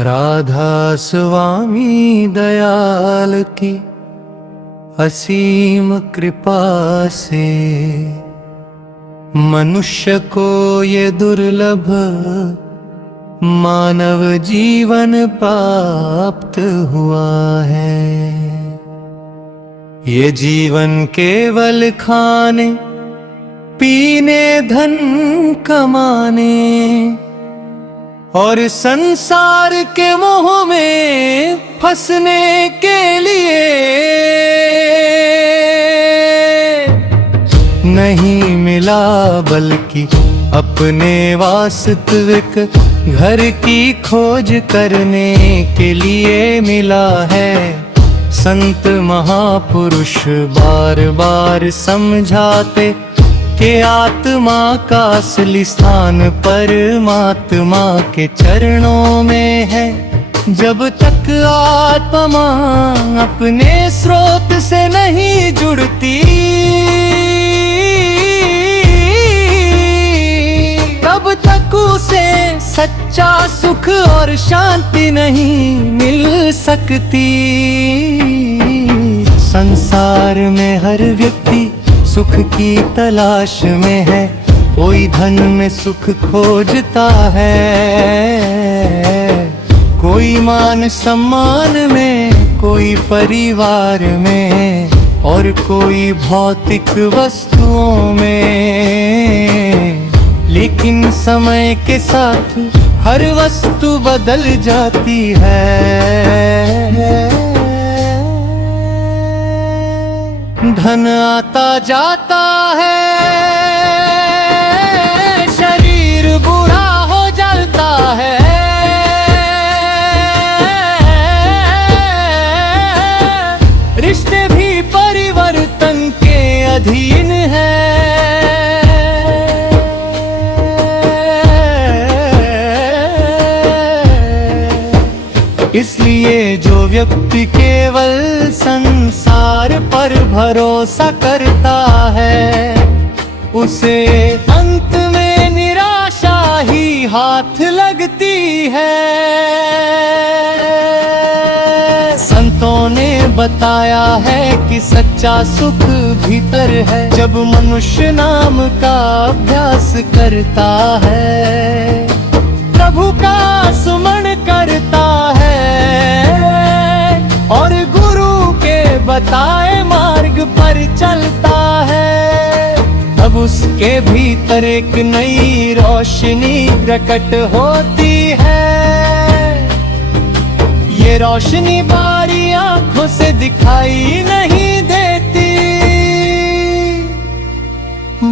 राधा स्वामी दयाल की असीम कृपा से मनुष्य को ये दुर्लभ मानव जीवन प्राप्त हुआ है। ये जीवन केवल खाने पीने धन कमाने और संसार के मोह में फंसने के लिए नहीं मिला, बल्कि अपने वास्तविक घर की खोज करने के लिए मिला है। संत महापुरुष बार बार समझाते कि आत्मा का असली स्थान परमात्मा के चरणों में है। जब तक आत्मा अपने स्रोत से नहीं जुड़ती, तब तक उसे सच्चा सुख और शांति नहीं मिल सकती। संसार में हर व्यक्ति सुख की तलाश में है। कोई धन में सुख खोजता है, कोई मान सम्मान में, कोई परिवार में और कोई भौतिक वस्तुओं में। लेकिन समय के साथ हर वस्तु बदल जाती है। धन आता जाता है, शरीर बुरा हो जाता है, रिश्ते भी परिवर्तन के अधीन है। इसलिए जो व्यक्ति केवल संसार पर भरोसा करता है, उसे अंत में निराशा ही हाथ लगती है। संतों ने बताया है कि सच्चा सुख भीतर है, जब मनुष्य नाम का अभ्यास करता है, प्रभु का सुमन करता है और गुरु के बताए मार्ग पर चलता है। तब उसके भीतर एक नई रोशनी प्रकट होती है। ये रोशनी बाहरी आंखों से दिखाई नहीं देती,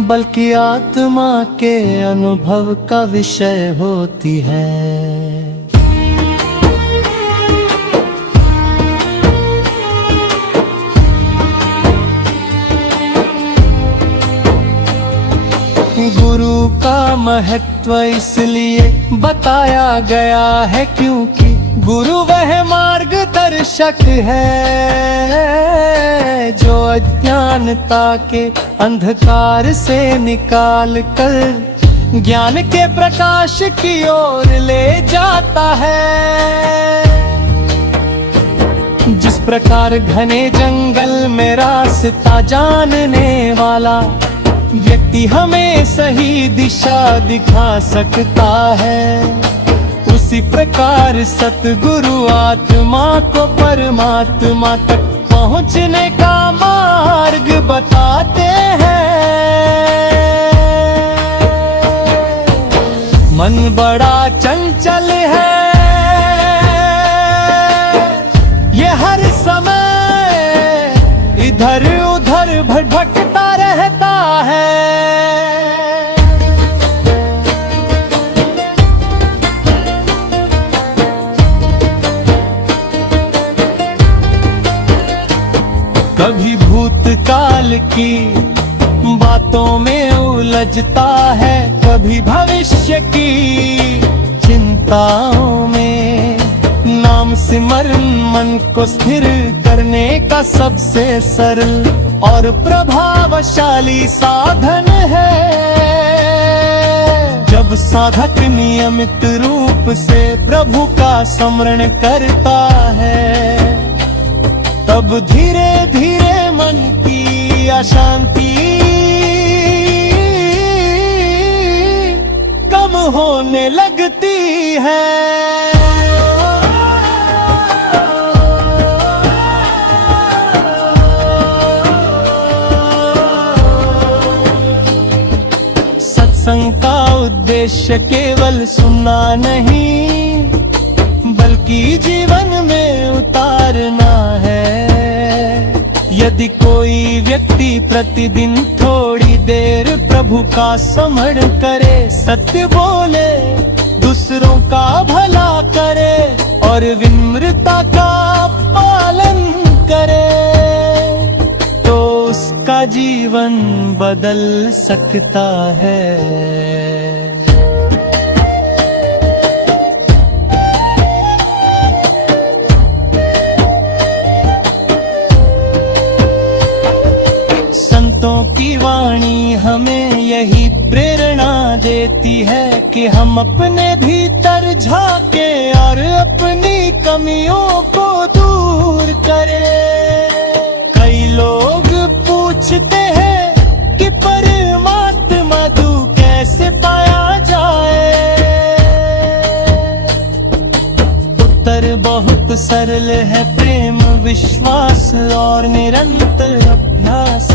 बल्कि आत्मा के अनुभव का विषय होती है। गुरु का महत्व इसलिए बताया गया है क्योंकि गुरु वह मार्गदर्शक है जो अज्ञानता के अंधकार से निकाल कर ज्ञान के प्रकाश की ओर ले जाता है। जिस प्रकार घने जंगल में रास्ता जानने वाला व्यक्ति हमें सही दिशा दिखा सकता है, उसी प्रकार सतगुरु आत्मा को परमात्मा तक पहुंचने का मार्ग बताते हैं। मन बड़ा चंचल है, ये हर समय इधर उधर भटकता रहता है। कभी भूतकाल की बातों में उलझता है, कभी भविष्य की चिंताओं में। नाम सिमरन मन को स्थिर करने का सबसे सरल और प्रभावशाली साधन है। जब जब साधक नियमित रूप से प्रभु का स्मरण करता है, तब धीरे धीरे मन की अशांति कम होने लगती है। सत्संग का उद्देश्य केवल सुनना नहीं, बल्कि जीवन में उतारना है। यदि कोई व्यक्ति प्रतिदिन थोड़ी देर प्रभु का स्मरण करे, सत्य बोले, दूसरों का भला करे और विनम्रता का पालन करे, तो उसका जीवन बदल सकता है। संतों की वाणी हमें यही प्रेरणा देती है कि हम अपने भीतर झांके और अपनी कमियों को दूर करें। कई लोग पूछते हैं कि परमात्मा तू कैसे पाया जाए। उत्तर बहुत सरल है, प्रेम, विश्वास और निरंतर अभ्यास।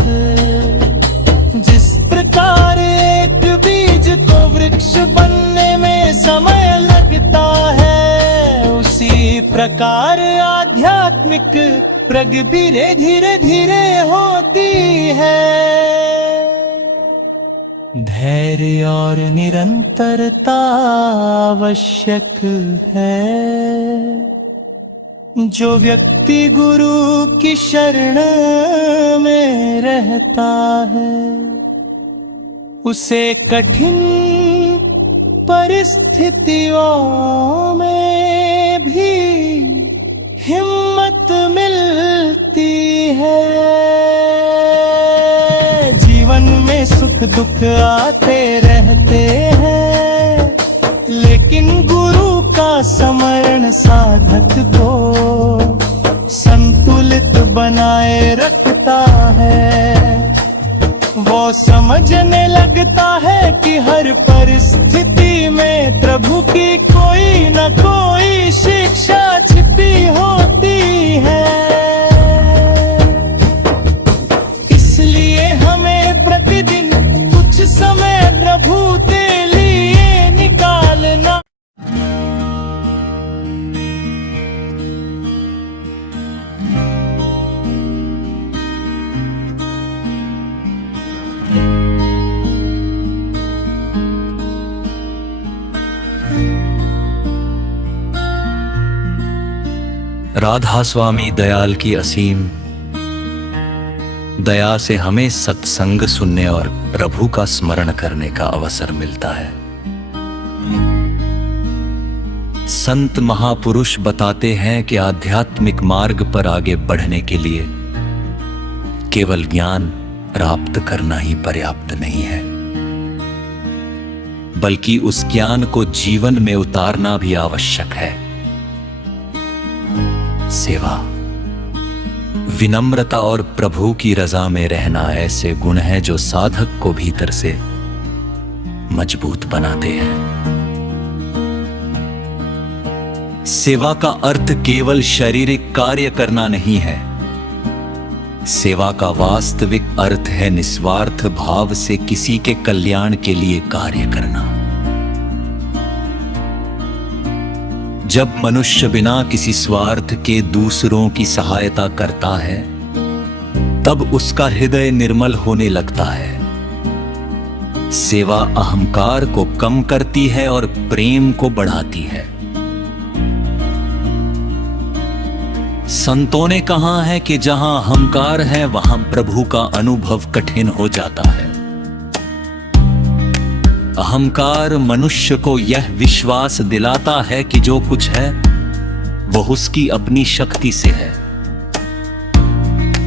जिस प्रकार एक बीज को वृक्ष बनने में समय लगता है, उसी प्रकार आध्यात्मिक प्रगति धीरे धीरे होती है। धैर्य और निरंतरता आवश्यक है। जो व्यक्ति गुरु की शरण में रहता है, उसे कठिन परिस्थितियों में भी हिम्मत मिलती है। जीवन में सुख दुख आते रहते हैं, लेकिन गुरु का स्मरण साधक को संतुलित बनाए रखता है। वो समझने लगता है कि हर परिस्थिति में प्रभु की कोई न कोई शिक्षा छिपी होती है। इसलिए हमें प्रतिदिन कुछ समय प्रभु के लिए निकालना। राधा स्वामी दयाल की असीम दया से हमें सत्संग सुनने और प्रभु का स्मरण करने का अवसर मिलता है। संत महापुरुष बताते हैं कि आध्यात्मिक मार्ग पर आगे बढ़ने के लिए केवल ज्ञान प्राप्त करना ही पर्याप्त नहीं है, बल्कि उस ज्ञान को जीवन में उतारना भी आवश्यक है। सेवा, विनम्रता और प्रभु की रजा में रहना ऐसे गुण हैं जो साधक को भीतर से मजबूत बनाते हैं। सेवा का अर्थ केवल शारीरिक कार्य करना नहीं है। सेवा का वास्तविक अर्थ है निस्वार्थ भाव से किसी के कल्याण के लिए कार्य करना। जब मनुष्य बिना किसी स्वार्थ के दूसरों की सहायता करता है, तब उसका हृदय निर्मल होने लगता है। सेवा अहंकार को कम करती है और प्रेम को बढ़ाती है। संतों ने कहा है कि जहां अहंकार है, वहां प्रभु का अनुभव कठिन हो जाता है। अहंकार मनुष्य को यह विश्वास दिलाता है कि जो कुछ है वह उसकी अपनी शक्ति से है।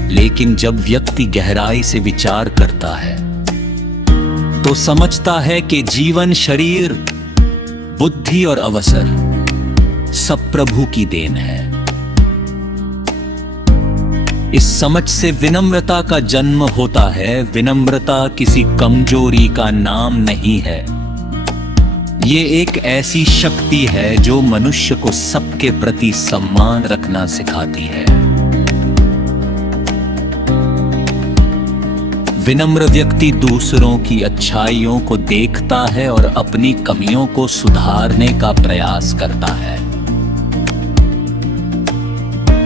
लेकिन जब व्यक्ति गहराई से विचार करता है तो समझता है कि जीवन, शरीर, बुद्धि और अवसर सब प्रभु की देन है। इस समझ से विनम्रता का जन्म होता है। विनम्रता किसी कमजोरी का नाम नहीं है। ये एक ऐसी शक्ति है जो मनुष्य को सबके प्रति सम्मान रखना सिखाती है। विनम्र व्यक्ति दूसरों की अच्छाइयों को देखता है और अपनी कमियों को सुधारने का प्रयास करता है।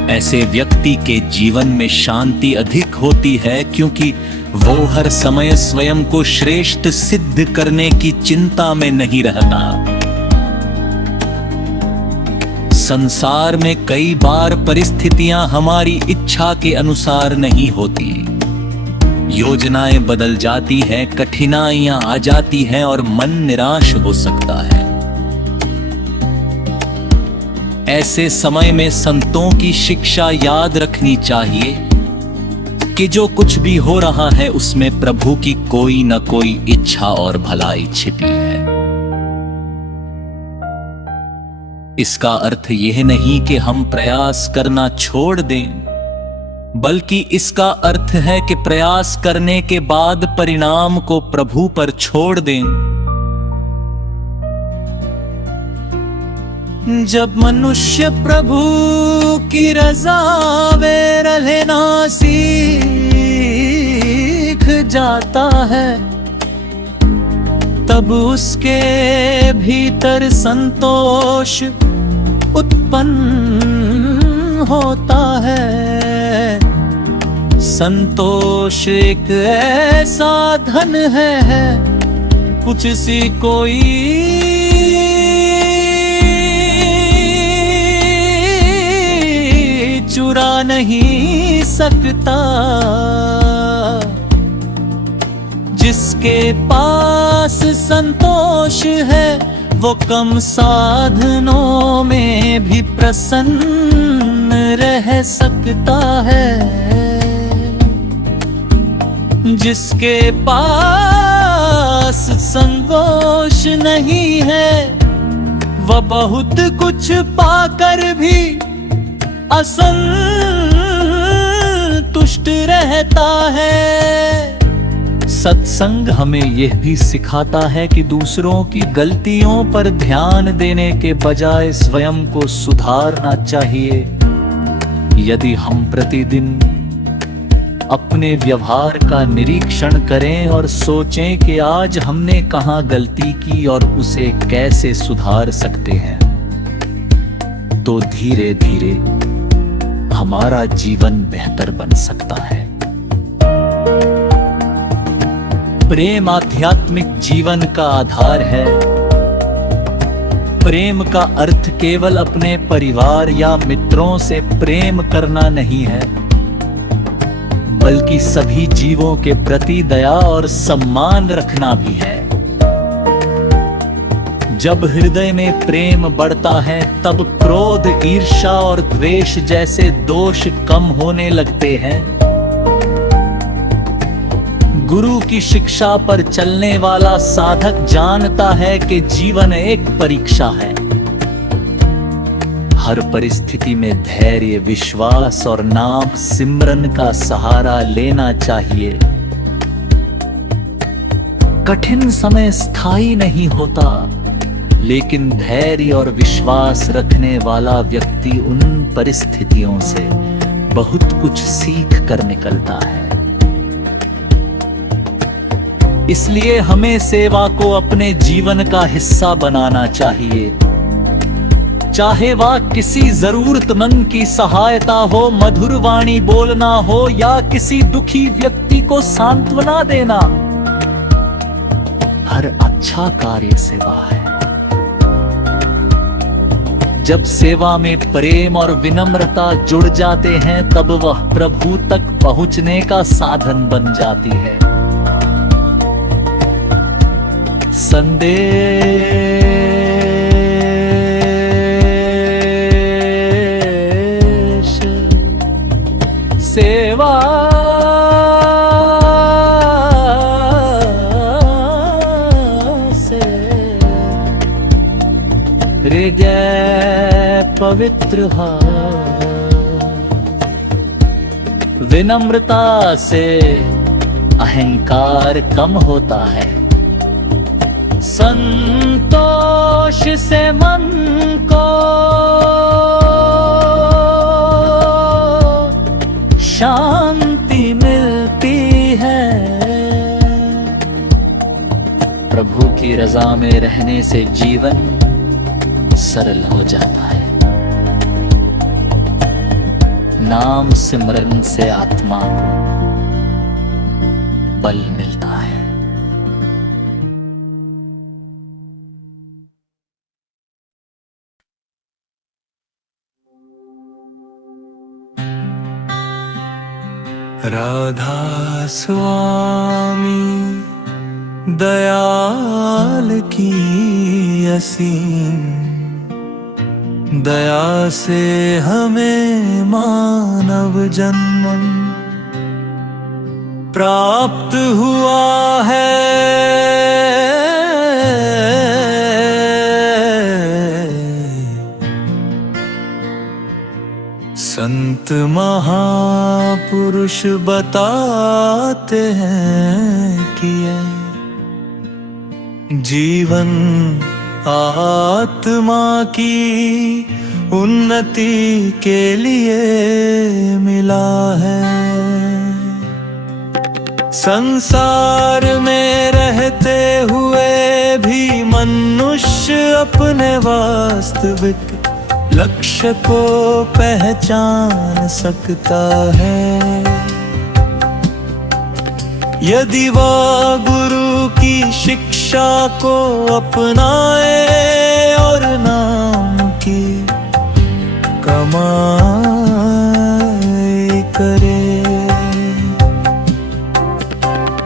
ऐसे व्यक्ति के जीवन में शांति अधिक होती है, क्योंकि वो हर समय स्वयं को श्रेष्ठ सिद्ध करने की चिंता में नहीं रहता। संसार में कई बार परिस्थितियां हमारी इच्छा के अनुसार नहीं होती। योजनाएं बदल जाती हैं, कठिनाइयां आ जाती हैं और मन निराश हो सकता है। ऐसे समय में संतों की शिक्षा याद रखनी चाहिए कि जो कुछ भी हो रहा है उसमें प्रभु की कोई न कोई इच्छा और भलाई छिपी है। इसका अर्थ यह नहीं कि हम प्रयास करना छोड़ दें, बल्कि इसका अर्थ है कि प्रयास करने के बाद परिणाम को प्रभु पर छोड़ दें। जब मनुष्य प्रभु की रजा में रहना सीख जाता है, तब उसके भीतर संतोष उत्पन्न होता है। संतोष एक ऐसा धन है, कुछ सी कोई चुरा नहीं सकता। जिसके पास संतोष है वो कम साधनों में भी प्रसन्न रह सकता है। जिसके पास संतोष नहीं है वह बहुत कुछ पाकर भी असंतुष्ट रहता है। सत्संग हमें यह भी सिखाता है कि दूसरों की गलतियों पर ध्यान देने के बजाय स्वयं को सुधारना चाहिए। यदि हम प्रतिदिन अपने व्यवहार का निरीक्षण करें और सोचें कि आज हमने कहां गलती की और उसे कैसे सुधार सकते हैं, तो धीरे धीरे हमारा जीवन बेहतर बन सकता है। प्रेम आध्यात्मिक जीवन का आधार है। प्रेम का अर्थ केवल अपने परिवार या मित्रों से प्रेम करना नहीं है, बल्कि सभी जीवों के प्रति दया और सम्मान रखना भी है। जब हृदय में प्रेम बढ़ता है तब क्रोध, ईर्ष्या और द्वेष जैसे दोष कम होने लगते हैं। गुरु की शिक्षा पर चलने वाला साधक जानता है कि जीवन एक परीक्षा है। हर परिस्थिति में धैर्य, विश्वास और नाम सिमरन का सहारा लेना चाहिए। कठिन समय स्थायी नहीं होता, लेकिन धैर्य और विश्वास रखने वाला व्यक्ति उन परिस्थितियों से बहुत कुछ सीख कर निकलता है। इसलिए हमें सेवा को अपने जीवन का हिस्सा बनाना चाहिए। चाहे वह किसी जरूरतमंद की सहायता हो, मधुर वाणी बोलना हो या किसी दुखी व्यक्ति को सांत्वना देना, हर अच्छा कार्य सेवा है। जब सेवा में प्रेम और विनम्रता जुड़ जाते हैं तब वह प्रभु तक पहुंचने का साधन बन जाती है। संदेश सेवा हृदय पवित्र भाव, विनम्रता से अहंकार कम होता है, संतोष से मन को शांति मिलती है। प्रभु की रजा में रहने से जीवन सरल हो जाता है। नाम सिमरन से आत्मा को बल मिलता है। राधा स्वामी दयाल की असीम दया से हमें मानव जन्म प्राप्त हुआ है। संत महापुरुष बताते हैं कि ये जीवन आत्मा की उन्नति के लिए मिला है। संसार में रहते हुए भी मनुष्य अपने वास्तविक लक्ष्य को पहचान सकता है यदि वह गुरु की शिक्षा को अपनाए और नाम की कमाई करे।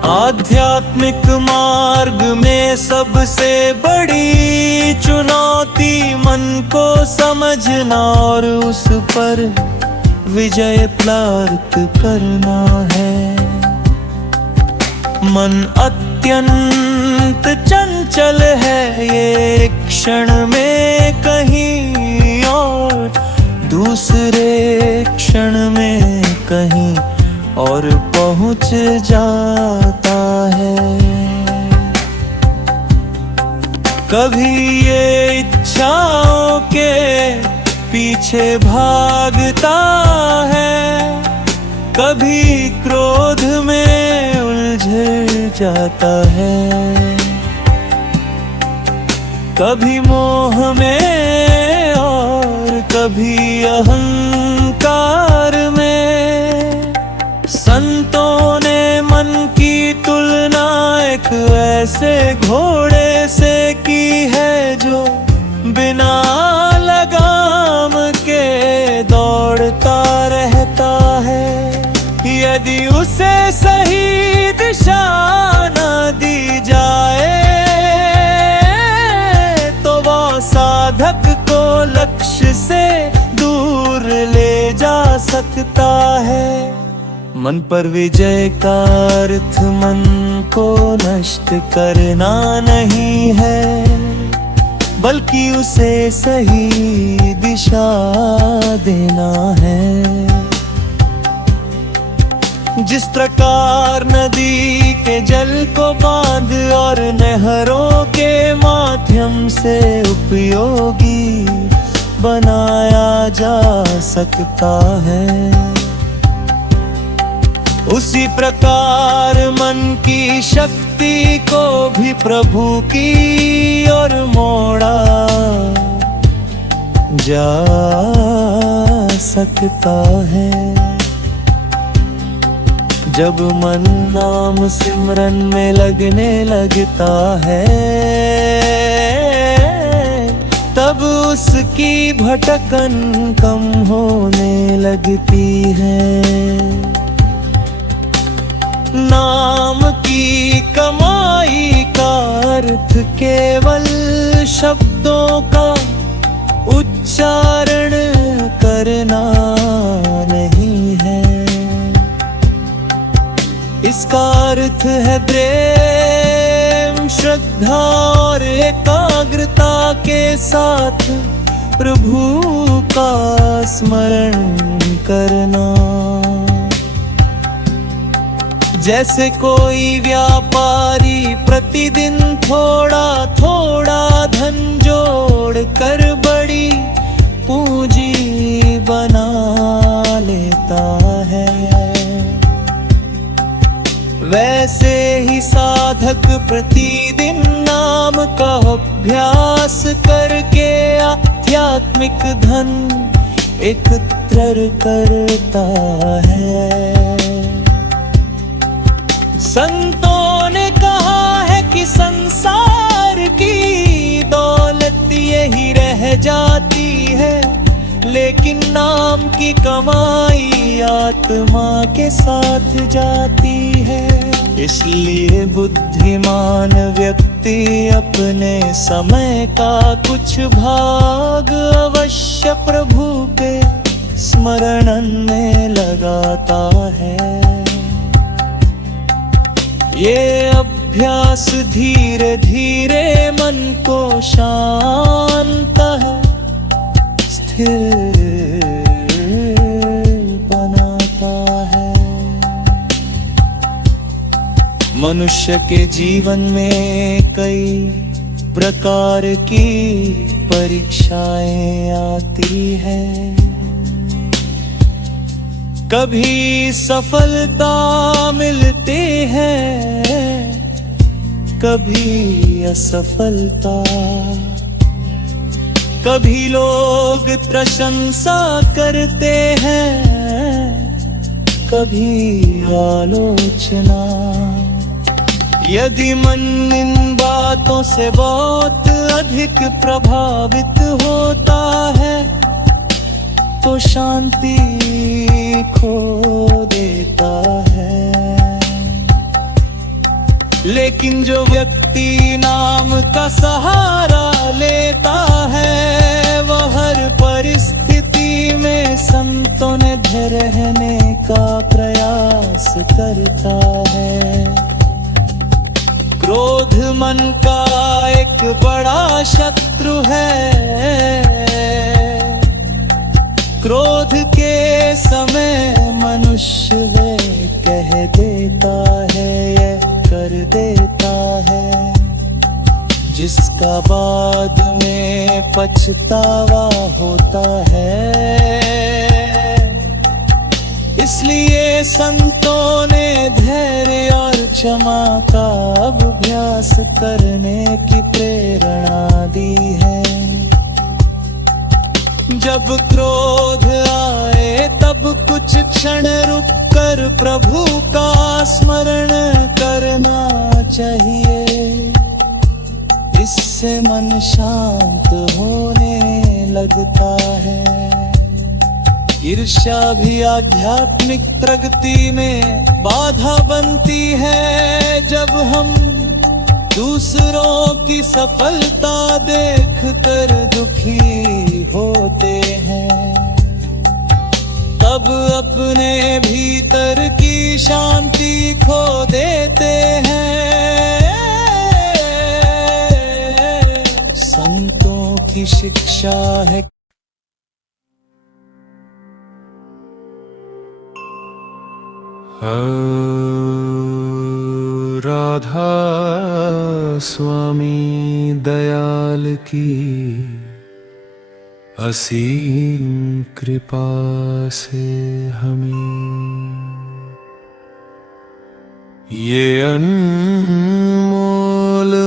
आध्यात्मिक मार्ग में सबसे बड़ी चुनौती मन को समझना और उस पर विजय प्राप्त करना है। मन अत्यंत चंचल है, ये क्षण में कहीं और दूसरे क्षण में कहीं और पहुंच जाता है। कभी ये इच्छाओं के पीछे भागता है, कभी क्रोध में उलझ जाता है, कभी मोह में और कभी अहंकार में। संतों ने मन की तुलना एक ऐसे घोड़े से की है जो बिना लगाम के दौड़ता रहता है। यदि उसे सही दिशा न दी जाए तो वह साधक को लक्ष्य से दूर ले जा सकता है। मन पर विजय का अर्थ मन को नष्ट करना नहीं है, बल्कि उसे सही दिशा देना है। जिस प्रकार नदी के जल को बांध और नहरों के माध्यम से उपयोगी बनाया जा सकता है, उसी प्रकार मन की शक्ति को भी प्रभु की ओर मोड़ा जा सकता है। जब मन नाम सिमरन में लगने लगता है, तब उसकी भटकन कम होने लगती है। नाम की कमाई का अर्थ केवल शब्दों का उच्चारण करना नहीं है, इसका अर्थ है प्रेम, श्रद्धा और एकाग्रता सरलता के साथ प्रभु का स्मरण करना। जैसे कोई व्यापारी प्रतिदिन थोड़ा थोड़ा धन जोड़ कर बड़ी पूंजी बना लेता है, वैसे ही साधक प्रतिदिन नाम का अभ्यास करके आध्यात्मिक धन एकत्र करता है। संतों ने कहा है कि संसार की दौलत यही रह जाती है, लेकिन नाम की कमाई आत्मा के साथ जाती है। इसलिए बुद्धिमान व्यक्ति अपने समय का कुछ भाग अवश्य प्रभु के स्मरण में लगाता है। ये अभ्यास धीरे धीरे मन को शांत स्थिर बनाता है। मनुष्य के जीवन में कई प्रकार की परीक्षाएं आती है। कभी सफलता मिलती है, कभी असफलता। कभी लोग प्रशंसा करते हैं, कभी आलोचना। यदि मन इन बातों से बहुत अधिक प्रभावित होता है तो शांति खो देता है। लेकिन जो व्यक्ति नाम का सहारा लेता है वह हर परिस्थिति में संतों ने धैर्य रहने का प्रयास करता है। क्रोध मन का एक बड़ा शत्रु है। क्रोध के समय मनुष्य वे कह देता है, यह कर देता है, जिसका बाद में पछतावा होता है। इसलिए संतों ने धैर्य और क्षमा का अभ्यास करने की प्रेरणा दी है। जब क्रोध आए तब कुछ क्षण रुक कर प्रभु का स्मरण करना चाहिए। इससे मन शांत होने लगता है। ईर्ष्या भी आध्यात्मिक प्रगति में बाधा बनती है। जब हम दूसरों की सफलता देखकर दुखी होते हैं तब अपने भीतर की शांति खो देते हैं। संतों की शिक्षा है राधा स्वामी दयाल की असीम कृपा से हमें ये अनमोल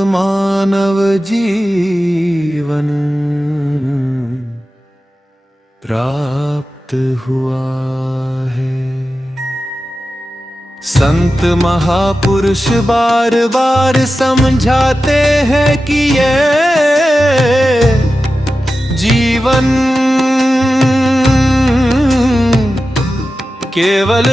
मानव जीवन प्राप्त हुआ है। संत महापुरुष बार बार समझाते हैं कि ये जीवन केवल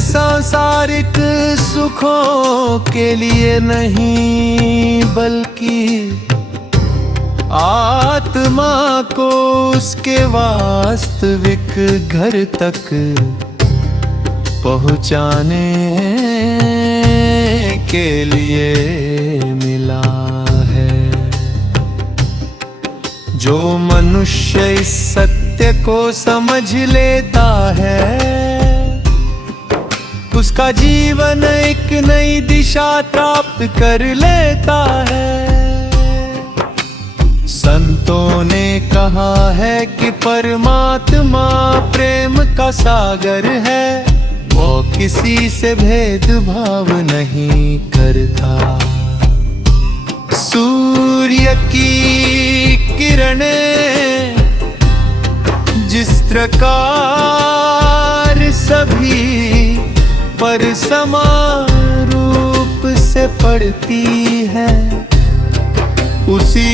सांसारिक सुखों के लिए नहीं बल्कि आत्मा को उसके वास्तविक घर तक पहुंचाने के लिए मिला है। जो मनुष्य इस सत्य को समझ लेता है, उसका जीवन एक नई दिशा प्राप्त कर लेता है। संतों ने कहा है कि परमात्मा प्रेम का सागर है, वो किसी से भेदभाव नहीं करता। सूर्य की किरणें जिस प्रकार सभी पर समान रूप से पड़ती है, उसी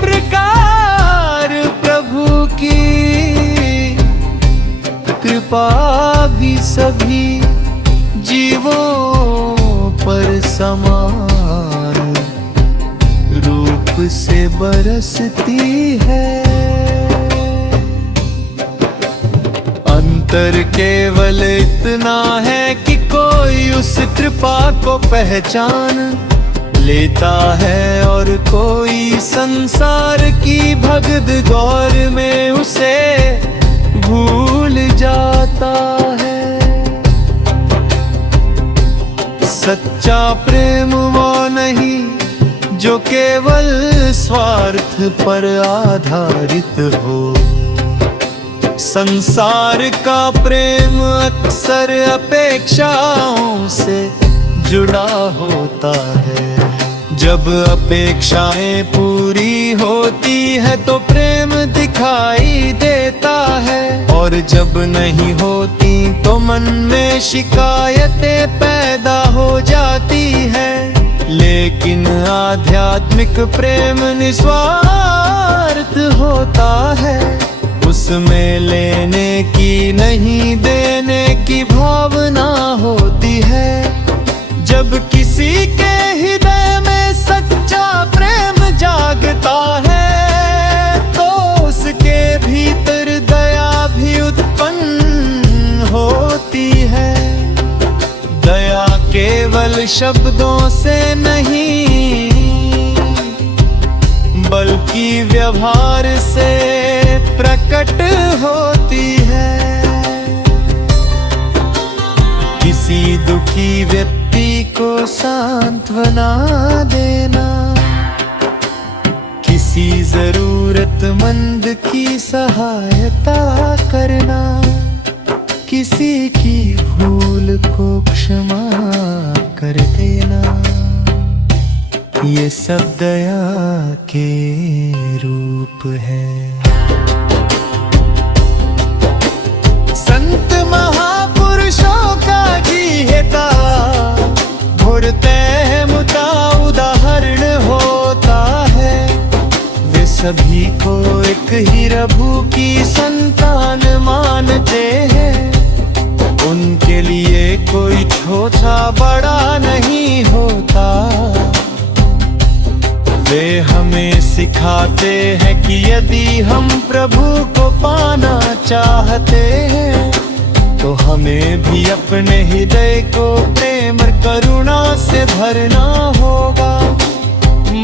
प्रकार प्रभु की कृपा भी सभी जीवों पर समान रूप से बरसती है। अंतर केवल इतना है कि कोई उस कृपा को पहचान लेता है और कोई संसार की भगद दौड़ में उसे भूल जाता है। सच्चा प्रेम वो नहीं जो केवल स्वार्थ पर आधारित हो। संसार का प्रेम अक्सर अपेक्षाओं से जुड़ा होता है। जब अपेक्षाएं पूरी होती है तो प्रेम दिखाई देता है, और जब नहीं होती तो मन में शिकायतें पैदा हो जाती है। लेकिन आध्यात्मिक प्रेम निस्वार्थ होता है, उसमें लेने की नहीं देने की भावना होती है। जब किसी के हृदय में सच्चा प्रेम जागता है तो उसके भीतर दया भी उत्पन्न होती है। दया केवल शब्दों से नहीं बल्कि व्यवहार से प्रकट होती है। किसी दुखी व्यक्ति को सांत्वना देना, किसी जरूरतमंद की सहायता करना, किसी की भूल को क्षमा कर देना, ये सब दया के रूप है। संत महापुरुषों का जीता मुता उदाहरण होता है। वे सभी को एक ही प्रभु की संतान मानते हैं। उनके लिए कोई छोटा बड़ा नहीं होता। वे हमें सिखाते हैं कि यदि हम प्रभु को पाना चाहते हैं तो हमें भी अपने हृदय को प्रेम और करुणा से भरना होगा।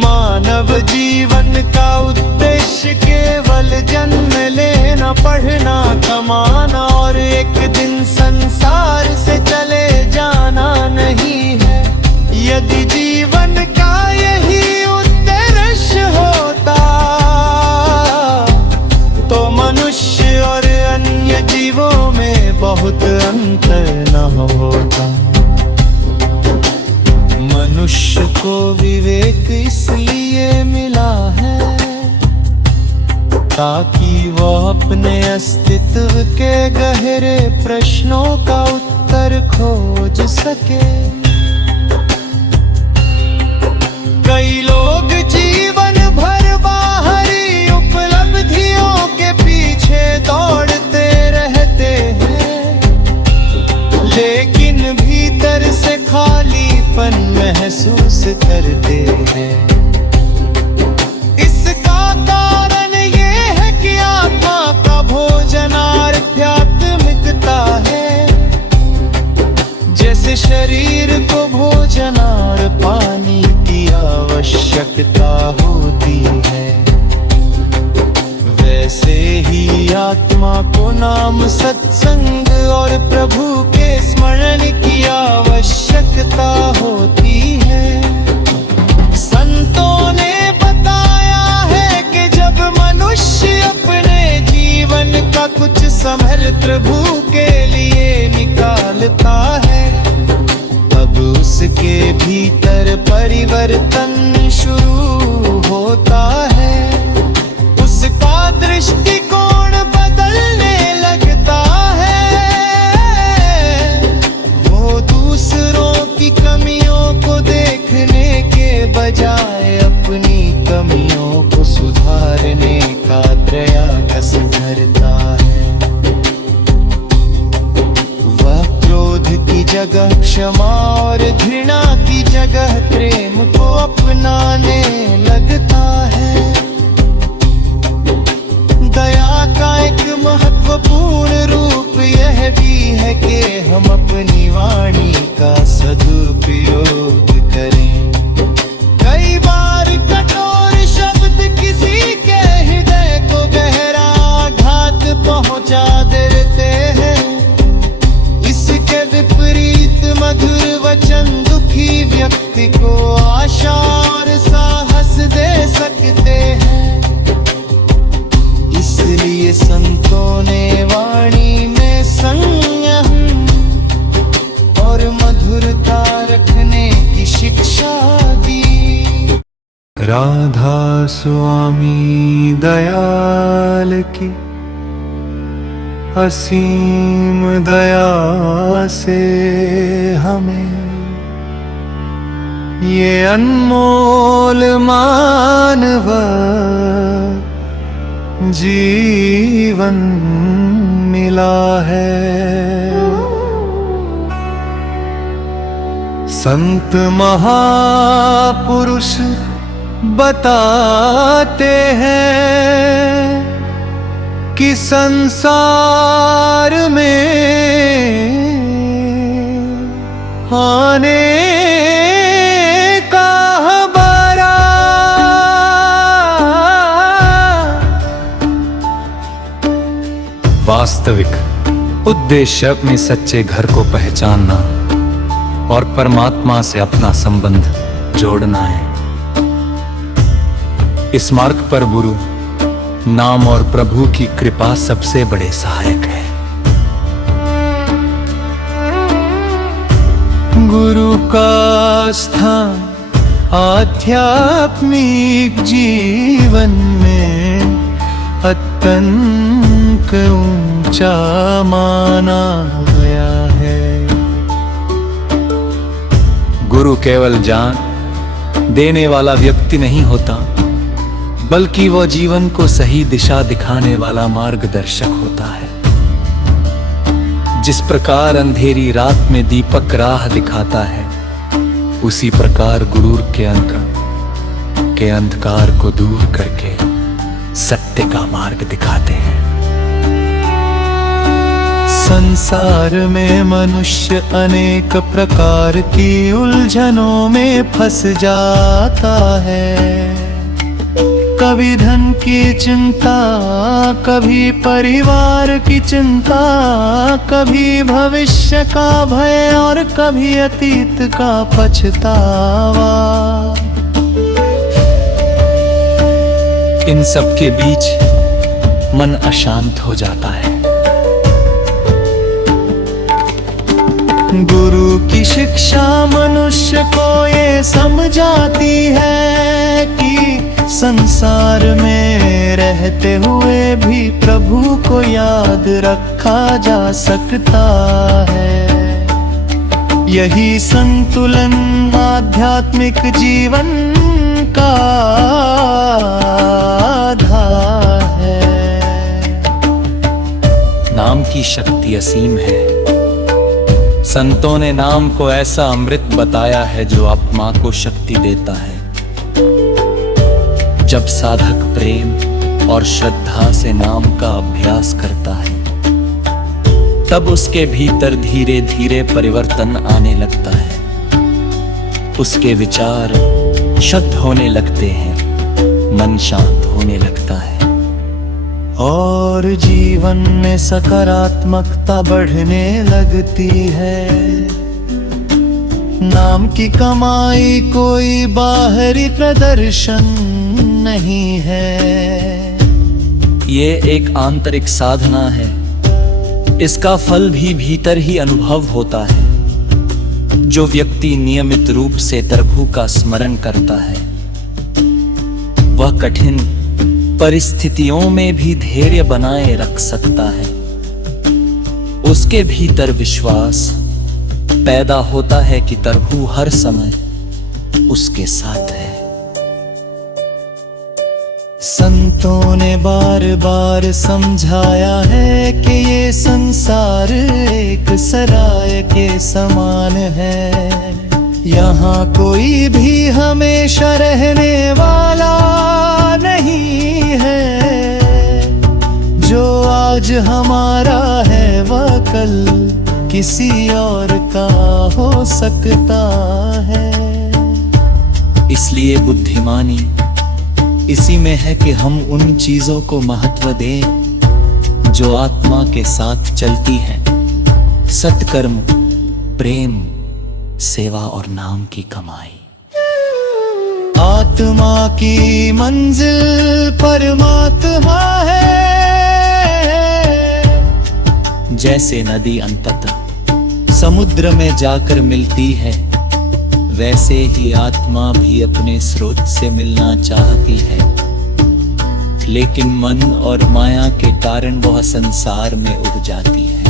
मानव जीवन का उद्देश्य केवल जन्म लेना, पढ़ना, कमाना और एक दिन संसार से चले जाना नहीं है। यदि जीवन का यही उद्देश्य होता तो मनुष्य और अन्य जीवों में बहुत अंतर न होता। मनुष्य को विवेक इसलिए मिला है ताकि वह अपने अस्तित्व के गहरे प्रश्नों का उत्तर खोज सके। कई लोग जीवन भर बाहरी उपलब्धियों के पीछे दौड़ते रहते हैं, लेकिन भीतर से खालीपन महसूस करते हैं। इसका कारण ये है कि आत्मा का भोजन आध्यात्मिकता है। जैसे शरीर को भोजन और पानी की आवश्यकता होती है, वैसे ही आत्मा को नाम, सत्संग और प्रभु के स्मरण की आवश्यकता होती है। संतों ने बताया है कि जब मनुष्य अपने जीवन का कुछ समय प्रभु के लिए निकालता है, तब उसके भीतर परिवर्तन शुरू होता है। उसका दृष्टिकोण बदलने लगता है, वो दूसरों की कमियों को देखने के बजाय अपनी कमियों को सुधारने का प्रयास करता है। वह क्रोध की जगह क्षमा और घृणा की जगह प्रेम को अपनाने लगता है। दया का एक महत्वपूर्ण रूप यह भी है कि हम अपनी वाणी का सदुपयोग करें। कई बार कठोर शब्द किसी के हृदय को गहरा आघात पहुंचा देते हैं। इसके विपरीत मधुर वचन दुखी व्यक्ति को आशा और साहस दे सकते हैं। इसलिए संतों ने वाणी में संयम और मधुरता रखने की शिक्षा दी। राधा स्वामी दयाल की असीम दया से हमें ये अनमोल मानव जीवन मिला है। संत महापुरुष बताते हैं कि संसार में आने वास्तविक उद्देश्य अपने सच्चे घर को पहचानना और परमात्मा से अपना संबंध जोड़ना है। इस मार्ग पर गुरु, नाम और प्रभु की कृपा सबसे बड़े सहायक है। गुरु का स्थान आध्यात्मिक जीवन में अत्यंत ऊंचा माना गया है। गुरु केवल ज्ञान देने वाला व्यक्ति नहीं होता, बल्कि वो जीवन को सही दिशा दिखाने वाला मार्गदर्शक होता है। जिस प्रकार अंधेरी रात में दीपक राह दिखाता है, उसी प्रकार गुरु के अंधकार को दूर करके सत्य का मार्ग दिखाते हैं। संसार में मनुष्य अनेक प्रकार की उलझनों में फंस जाता है। कभी धन की चिंता, कभी परिवार की चिंता, कभी भविष्य का भय और कभी अतीत का पछतावा। इन सब के बीच मन अशांत हो जाता है। गुरु की शिक्षा मनुष्य को ये समझाती है कि संसार में रहते हुए भी प्रभु को याद रखा जा सकता है। यही संतुलन आध्यात्मिक जीवन का आधार है। नाम की शक्ति असीम है। संतों ने नाम को ऐसा अमृत बताया है जो आत्मा को शक्ति देता है। जब साधक प्रेम और श्रद्धा से नाम का अभ्यास करता है, तब उसके भीतर धीरे धीरे परिवर्तन आने लगता है। उसके विचार शुद्ध होने लगते हैं, मन शांत होने लगता है और जीवन में सकारात्मकता बढ़ने लगती है। नाम की कमाई कोई बाहरी प्रदर्शन नहीं है, ये एक आंतरिक साधना है। इसका फल भी भीतर ही अनुभव होता है। जो व्यक्ति नियमित रूप से प्रभु का स्मरण करता है, वह कठिन परिस्थितियों में भी धैर्य बनाए रख सकता है। उसके भीतर विश्वास पैदा होता है कि प्रभु हर समय उसके साथ है। संतों ने बार बार समझाया है कि ये संसार एक सराय के समान है। यहाँ कोई भी हमेशा रहने वाला नहीं है। जो आज हमारा है वह कल किसी और का हो सकता है। इसलिए बुद्धिमानी इसी में है कि हम उन चीजों को महत्व दें जो आत्मा के साथ चलती हैं। सत्कर्म, प्रेम, सेवा और नाम की कमाई। आत्मा की मंजिल परमात्मा है। जैसे नदी अंततः समुद्र में जाकर मिलती है, वैसे ही आत्मा भी अपने स्रोत से मिलना चाहती है, लेकिन मन और माया के कारण वह संसार में उड़ जाती है।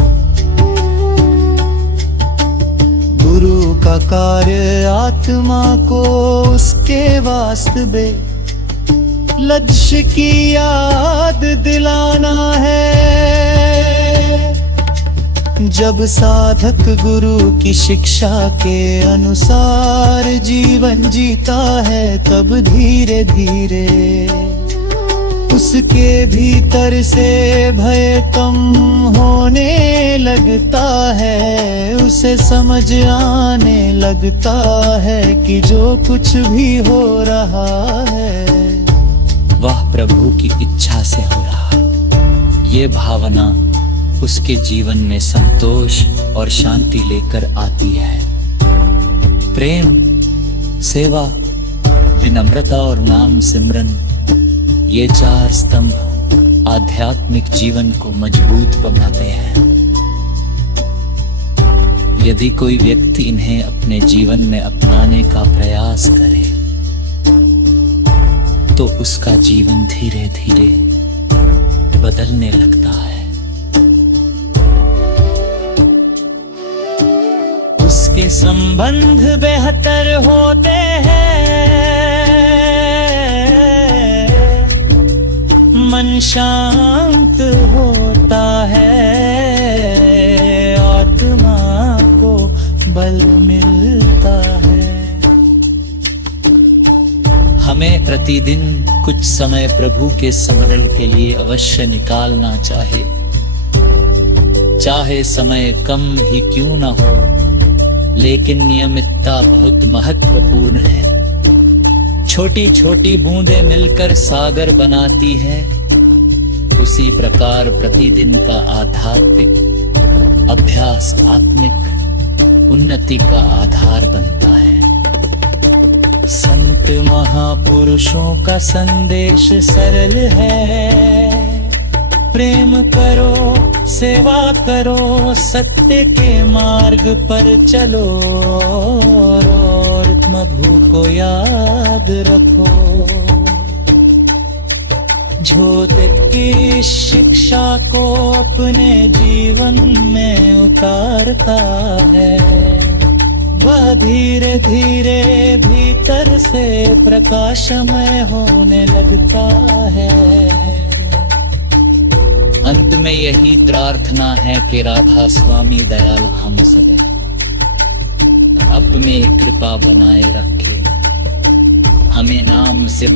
गुरु का कार्य आत्मा को उसके वास्तविक लक्ष्य की याद दिलाना है। जब साधक गुरु की शिक्षा के अनुसार जीवन जीता है, तब धीरे धीरे उसके भीतर से भय कम होने लगता है। उसे समझ आने लगता है कि जो कुछ भी हो रहा है वह प्रभु की इच्छा से हो रहा। ये भावना उसके जीवन में संतोष और शांति लेकर आती है। प्रेम, सेवा, विनम्रता और नाम सिमरन, ये चार स्तंभ आध्यात्मिक जीवन को मजबूत बनाते हैं। यदि कोई व्यक्ति इन्हें अपने जीवन में अपनाने का प्रयास करे, तो उसका जीवन धीरे धीरे बदलने लगता है। उसके संबंध बेहतर होते हैं, मन शांत होता है, आत्मा को बल मिलता है। हमें प्रतिदिन कुछ समय प्रभु के स्मरण के लिए अवश्य निकालना चाहे समय कम ही क्यों ना हो, लेकिन नियमितता बहुत महत्वपूर्ण है। छोटी छोटी बूंदें मिलकर सागर बनाती है। उसी प्रकार प्रतिदिन का आध्यात्मिक अभ्यास आत्मिक उन्नति का आधार बनता है। संत महापुरुषों का संदेश सरल है। प्रेम करो, सेवा करो, सत्य के मार्ग पर चलो और प्रभु को याद रखो। ज्योतिष की शिक्षा को अपने जीवन में उतारता है, वह धीरे धीरे भीतर से प्रकाशमय होने लगता है। अंत में यही प्रार्थना है कि राधा स्वामी दयाल हम सब अपने कृपा बनाए रखे, हमें नाम से